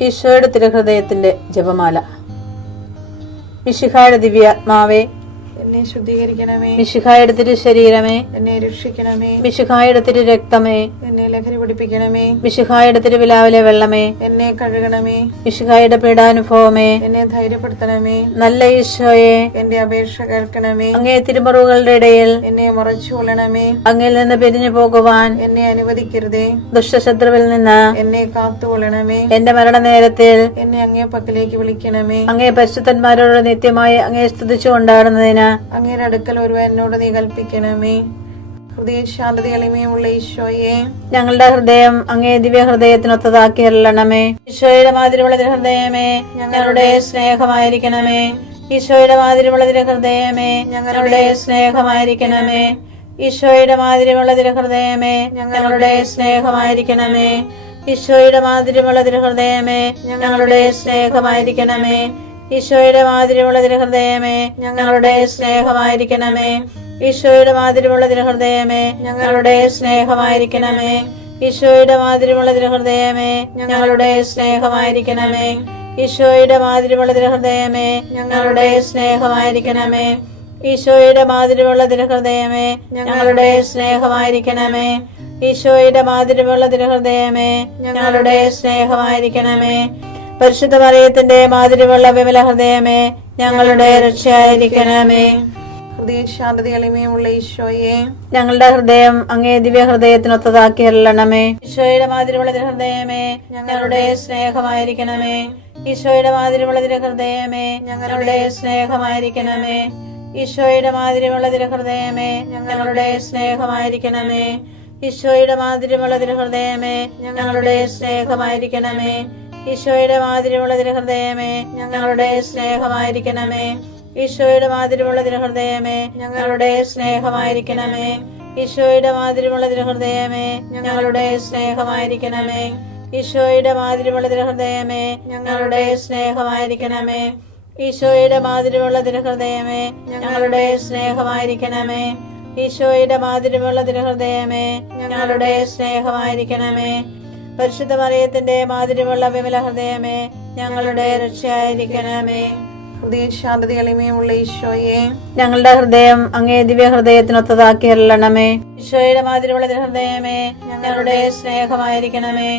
ഈശോയുടെ തിരുഹൃദയത്തിന്റെ ജപമാല. മിശിഹായുടെ ദിവ്യാത്മാവേ, എന്നെ ശുദ്ധീകരിക്കണമേ. മിശിഹായുടെ തിരു ശരീരമേ, എന്നെ രക്ഷിക്കണമേ. മിശിഹായുടെ തിരു രക്തമേ, എന്നെ ലഹരി പിടിപ്പിക്കണമേ. മിശിഹായുടെ തിരുവിലാവിലെ വെള്ളമേ, എന്നെ കഴുകണമേ. മിശിഹായുടെ പീഡാനുഭവമേ, എന്നെ ധൈര്യപ്പെടുത്തണമേ. നല്ല ഈശോയെ, എന്റെ അപേക്ഷ കേൾക്കണമേ. അങ്ങേ തിരുമുറിവുകളുടെ ഇടയിൽ എന്നെ മറച്ചു കൊള്ളണമേ. അങ്ങിൽ നിന്ന് പിരിഞ്ഞു പോകുവാൻ എന്നെ അനുവദിക്കരുതേ. ദുഷ്ടശത്രുവിൽ നിന്ന് എന്നെ കാത്തുകൊള്ളണമേ. എന്റെ മരണനേരത്തിൽ എന്നെ അങ്ങേ പക്കലേക്ക് വിളിക്കണമേ. അങ്ങേ പരിശുദ്ധന്മാരോട് നിത്യമായി അങ്ങേ സ്തുതിച്ചു കൊണ്ടാടുന്നതിന് അങ്ങയുടെ അടുക്കൽ ഒരുവൻ എന്നോട് നീ കൽപ്പിക്കണമേ. ഹൃദയ ശാന്തത എളിമയുള്ള ഈശോയെ, ഞങ്ങളുടെ ഹൃദയം അങ്ങേ ദിവ്യ ഹൃദയത്തിനൊത്തതാക്കി അരുളണമേ. ഈശോയുടെ മാതിരിയുള്ള ഹൃദയമേ, ഞങ്ങളുടെ സ്നേഹമായിരിക്കണമേ. ഈശോയുടെ മാതിരിയുള്ള ഹൃദയമേ, ഞങ്ങളുടെ സ്നേഹമായിരിക്കണമേ. ഈശോയുടെ മാതിരിയുള്ള ഹൃദയമേ, ഞങ്ങളുടെ സ്നേഹമായിരിക്കണമേ. ഈശോയുടെ മാതിരിയുള്ള ഹൃദയമേ, ഞങ്ങളുടെ സ്നേഹമായിരിക്കണമേ. ഈശോയുടെ മാതിരിയുള്ള ഹൃദയമേ, ഞങ്ങളുടെ സ്നേഹമായിരിക്കണമേ. ഈശോയുടെ മാതിരിയുള്ള ഹൃദയമേ, ഞങ്ങളുടെ സ്നേഹമായിരിക്കണമേ. ഈശോയുടെ മാതിരിയുള്ള ഹൃദയമേ, ഞങ്ങളുടെ സ്നേഹമായിരിക്കണമേ. ഈശോയുടെ മാതിരിയുള്ള ഹൃദയമേ, ഞങ്ങളുടെ സ്നേഹമായിരിക്കണമേ. ഈശോയുടെ മാതിരിയുള്ള ഹൃദയമേ, ഞങ്ങളുടെ സ്നേഹമായിരിക്കണമേ. ഈശോയുടെ മാതിരിയുള്ള ഹൃദയമേ, ഞങ്ങളുടെ സ്നേഹമായിരിക്കണമേ. പരിശുദ്ധ മറിയത്തിന്റെ മാതിരിയുള്ള വിമല ഹൃദയമേ, ഞങ്ങളുടെ രക്ഷയായിരിക്കണമേ. ഹൃദയ ശാന്തത എളിമയുള്ള ഈശോയെ, ഞങ്ങളുടെ ഹൃദയം അങ്ങേ ദിവ്യ ഹൃദയത്തിനൊത്തതാക്കി അരുളണമേ. ഈശോയുടെ മാതിരിയുള്ള ഹൃദയമേ, ഞങ്ങളുടെ സ്നേഹമായിരിക്കണമേ. ഈശോയുടെ മാതിരിയുള്ള ഹൃദയമേ, ഞങ്ങളുടെ സ്നേഹമായിരിക്കണമേ. ഈശോയുടെ മാതിരിയുള്ള ഹൃദയമേ, ഞങ്ങളുടെ സ്നേഹമായിരിക്കണമേ. ഈശോയുടെ മാതിരിയുള്ള ഹൃദയമേ, ഞങ്ങളുടെ സ്നേഹമായിരിക്കണമേ. ഈശോയുടെ മാതിരിയുള്ള ഹൃദയമേ, ഞങ്ങളുടെ സ്നേഹമായിരിക്കണമേ. ഈശോയുടെ മാതിരിയുള്ള ഹൃദയമേ, ഞങ്ങളുടെ സ്നേഹമായിരിക്കണമേ. ഈശോയുടെ മാതിരിയുള്ള ഹൃദയമേ, ഞങ്ങളുടെ സ്നേഹമായിരിക്കണമേ. ഈശോയുടെ മാതിരിയുള്ള ഹൃദയമേ, ഞങ്ങളുടെ സ്നേഹമായിരിക്കണമേ. ഈശോയുടെ മാതിരിയുള്ള ഹൃദയമേ, ഞങ്ങളുടെ സ്നേഹമായിരിക്കണമേ. ഈശോയുടെ മാതിരിയുള്ള ഹൃദയമേ, ഞങ്ങളുടെ സ്നേഹമായിരിക്കണമേ. പരിശുദ്ധ മറിയത്തിന്റെ മാതിരിയുള്ള വിമല ഹൃദയമേ, ഞങ്ങളുടെ രക്ഷയായിരിക്കണമേ. ഹൃദയ ശാന്തത എളിമയുള്ള ഈശോയെ, ഞങ്ങളുടെ ഹൃദയം അങ്ങേ ദിവ്യ ഹൃദയത്തിനൊത്തതാക്കി അരുളണമേ. ഈശോയുടെ മാതിരിയുള്ള ഹൃദയമേ, ഞങ്ങളുടെ സ്നേഹമായിരിക്കണമേ.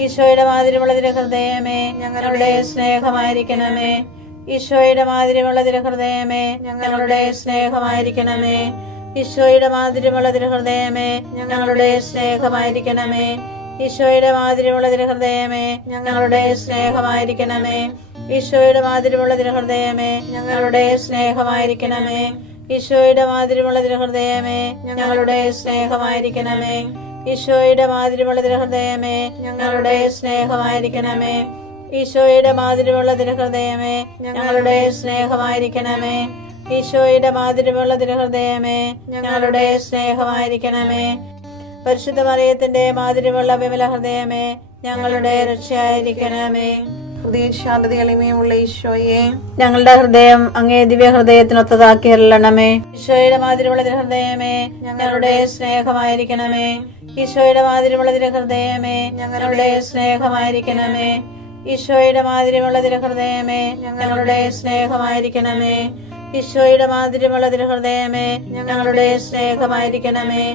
ഈശോയുടെ മാതിരിയുള്ള ഹൃദയമേ, ഞങ്ങളുടെ സ്നേഹമായിരിക്കണമേ. ഈശോയുടെ മാതിരിയുള്ള ഹൃദയമേ, ഞങ്ങളുടെ സ്നേഹമായിരിക്കണമേ. ഈശോയുടെ മാതിരിയുള്ള ഹൃദയമേ, ഞങ്ങളുടെ സ്നേഹമായിരിക്കണമേ. ഈശോയുടെ മാതിരിയുള്ള ഹൃദയമേ, ഞങ്ങളുടെ സ്നേഹമായിരിക്കണമേ. ഈശോയുടെ മാതിരിയുള്ള ഹൃദയമേ, ഞങ്ങളുടെ സ്നേഹമായിരിക്കണമേ. ഈശോയുടെ മാതിരിയുള്ള ഹൃദയമേ, ഞങ്ങളുടെ സ്നേഹമായിരിക്കണമേ. ഈശോയുടെ മാതിരിയുള്ള ഹൃദയമേ, ഞങ്ങളുടെ സ്നേഹമായിരിക്കണമേ. ഈശോയുടെ മാതിരിയുള്ള ഹൃദയമേ, ഞങ്ങളുടെ സ്നേഹമായിരിക്കണമേ. ഈശോയുടെ മാതിരിയുള്ള ഹൃദയമേ, ഞങ്ങളുടെ സ്നേഹമായിരിക്കണമേ. പരിശുദ്ധ മറിയത്തിന്റെ മാതിരിയുള്ള വിമല ഹൃദയമേ, ഞങ്ങളുടെ രക്ഷയായിരിക്കണമേ. ഹൃദയ ശാന്തത എളിമയുള്ള ഈശോയെ, ഞങ്ങളുടെ ഹൃദയം അങ്ങേ ദിവ്യ ഹൃദയത്തിനൊത്തതാക്കി അരുളണമേ. ഈശോയുടെ മാതിരിയുള്ള ഹൃദയമേ, ഞങ്ങളുടെ സ്നേഹമായിരിക്കണമേ. ഈശോയുടെ മാതിരിയുള്ള ഹൃദയമേ, ഞങ്ങളുടെ സ്നേഹമായിരിക്കണമേ. ഈശോയുടെ മാതിരിയുള്ള ഹൃദയമേ, ഞങ്ങളുടെ സ്നേഹമായിരിക്കണമേ. ഈശോയുടെ മാതിരിയുള്ള ഹൃദയമേ, ഞങ്ങളുടെ സ്നേഹമായിരിക്കണമേ.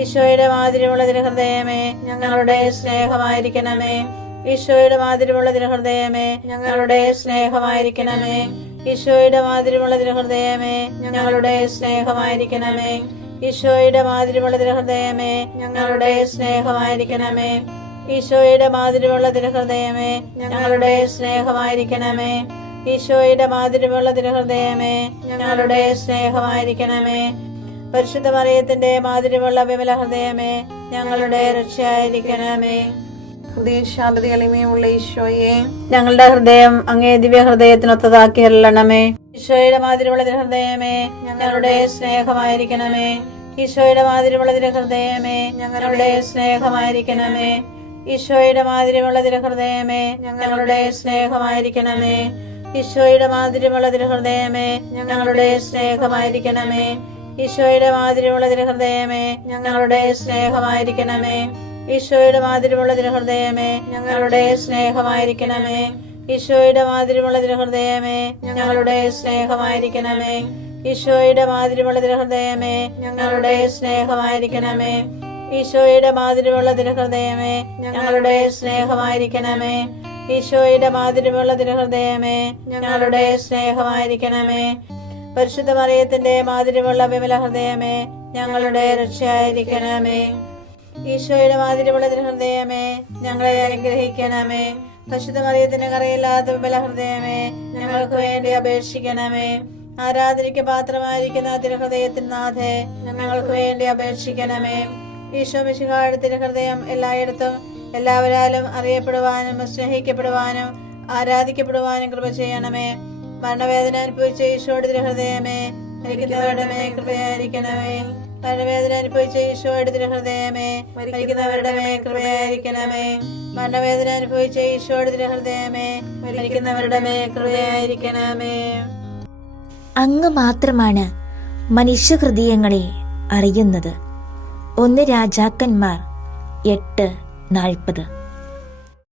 ഈശോയുടെ മാതിരിയുള്ള ഹൃദയമേ, ഞങ്ങളുടെ സ്നേഹമായിരിക്കണമേ. ഈശോയുടെ മാതിരിയുള്ള ഹൃദയമേ, ഞങ്ങളുടെ സ്നേഹമായിരിക്കണമേ. ഈശോയുടെ മാതിരിയുള്ള ഹൃദയമേ, ഞങ്ങളുടെ സ്നേഹമായിരിക്കണമേ. ഈശോയുടെ മാതിരിയുള്ള ഹൃദയമേ, ഞങ്ങളുടെ സ്നേഹമായിരിക്കണമേ. ഈശോയുടെ മാതിരിയുള്ള ഹൃദയമേ, ഞങ്ങളുടെ സ്നേഹമായിരിക്കണമേ. ഈശോയുടെ മാതിരിയുള്ള ഹൃദയമേ, ഞങ്ങളുടെ സ്നേഹമായിരിക്കണമേ. പരിശുദ്ധ മറിയത്തിന്റെ മാതിരിയുള്ള വിമല ഹൃദയമേ, ഞങ്ങളുടെ രക്ഷയായിരിക്കണമേ. ഹൃദയ ശാന്തത എളിമയുള്ള ഈശോയെ, ഞങ്ങളുടെ ഹൃദയം അങ്ങേ ദിവ്യ ഹൃദയത്തിനൊത്തതാക്കി അരുളണമേ. ഈശോയുടെ മാതിരിയുള്ള ഹൃദയമേ, ഞങ്ങളുടെ സ്നേഹമായിരിക്കണമേ. ഈശോയുടെ മാതിരിയുള്ള ഹൃദയമേ, ഞങ്ങളുടെ സ്നേഹമായിരിക്കണമേ. ഈശോയുടെ മാതിരിയുള്ള ഹൃദയമേ, ഞങ്ങളുടെ സ്നേഹമായിരിക്കണമേ. ഈശോയുടെ മാതിരിയുള്ള ഹൃദയമേ, ഞങ്ങളുടെ സ്നേഹമായിരിക്കണമേ. ഈശോയുടെ മാതിരിയുള്ള ഹൃദയമേ, ഞങ്ങളുടെ സ്നേഹമായിരിക്കണമേ. ഈശോയുടെ മാതിരിമുള്ള തിരുഹൃദയമേ ഞങ്ങളുടെ സ്നേഹമായിരിക്കണമേ. ഈശോയുടെ മാതിരിമുള്ള തിരുഹൃദയമേ ഞങ്ങളുടെ സ്നേഹമായിരിക്കണമേ. ഈശോയുടെ മാതിരിമുള്ള തിരുഹൃദയമേ ഞങ്ങളുടെ സ്നേഹമായിരിക്കണമേ. ഈശോയുടെ മാതിരിമുള്ള തിരുഹൃദയമേ ഞങ്ങളുടെ സ്നേഹമായിരിക്കണമേ. ഈശോയുടെ മാതിരിമുള്ള തിരുഹൃദയമേ ഞങ്ങളുടെ സ്നേഹമായിരിക്കണമേ. പരിശുദ്ധ മറിയത്തിന്റെ മാതിരിമുള്ള വിമല ഹൃദയമേ ഞങ്ങളുടെ രക്ഷയായിരിക്കണമേ. ഈശോയുടെ മാതിരിമുള്ള തിരുഹൃദയമേ ഞങ്ങളെ അനുഗ്രഹിക്കണമേ. പരിശുദ്ധ മറിയത്തിന്റെ കറയില്ലാത്ത വിമല ഹൃദയമേ ഞങ്ങൾക്ക് വേണ്ടി അപേക്ഷിക്കണമേ. ആരാധനയ്ക്ക് പാത്രമായിരിക്കുന്ന തിരുഹൃദയത്തിന് നാഥേ ഞങ്ങൾക്ക് വേണ്ടി അപേക്ഷിക്കണമേ. ഈശോ മിശിഹായുടെ തിരുഹൃദയം എല്ലായിടത്തും എല്ലാവരാലും അറിയപ്പെടുവാനും സ്നേഹിക്കപ്പെടുവാനും ആരാധിക്കപ്പെടുവാനും കൃപ ചെയ്യണമേ. മരണവേദന അനുഭവിച്ച ഈശോയുടെ തിരുഹൃദയമേ മരിക്കുന്നവരുടെ മേൽ കൃപയായിരിക്കണമേ. മരണവേദന അനുഭവിച്ച ഈശോയുടെ തിരുഹൃദയമേ മരിക്കുന്നവരുടെ മേൽ കൃപയായിരിക്കണമേ. മരണവേദന അനുഭവിച്ച ഈശോയുടെ തിരുഹൃദയമേ മരിക്കുന്നവരുടെ മേൽ കൃപയായിരിക്കണമേ. അങ്ങ് മാത്രമാണ് മനുഷ്യഹൃദയങ്ങളെ അറിയുന്നത്. 1 രാജാക്കന്മാർ 8:40.